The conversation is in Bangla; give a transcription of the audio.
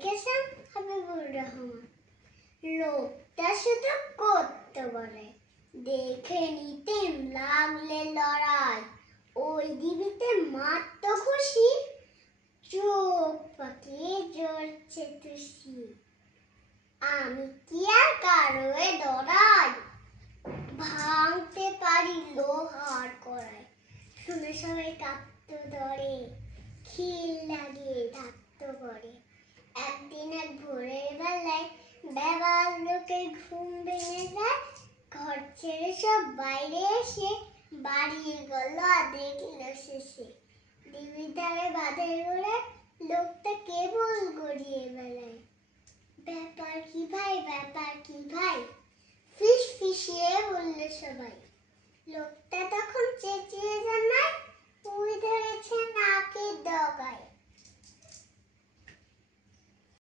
লিখেছেন হাবিবুর রহমান। লোকটা শুধু করতে বলে, দেখে নিতে লাগলে লড়াই, ওই দিবিতে মাত্র খুশি, চোখ পাকিয়ে জ্বলছে তুষি। আমি কি আর কারোয় ডরাই, ভাঙতে পারি লোহার কড়াই। শুনে সবাই কাঁপতো ডরে, খিল লাগিয়ে থাকতো ঘরে। একদিন এক ভোরের বেলায় বেবার লোকের ঘুম ভেঙে যায়, ঘর ছেড়ে সব বাইরে এসে বাড়ির গলা দেখলো শেষে। দিবির ধারে বাঁধের গোড়ায় লোকটা কেবল গড়িয়ে বেড়ায়। ব্যাপার কি ভাই, ব্যাপার কি ভাই, ফিস ফিসিয়ে বললে সবাই।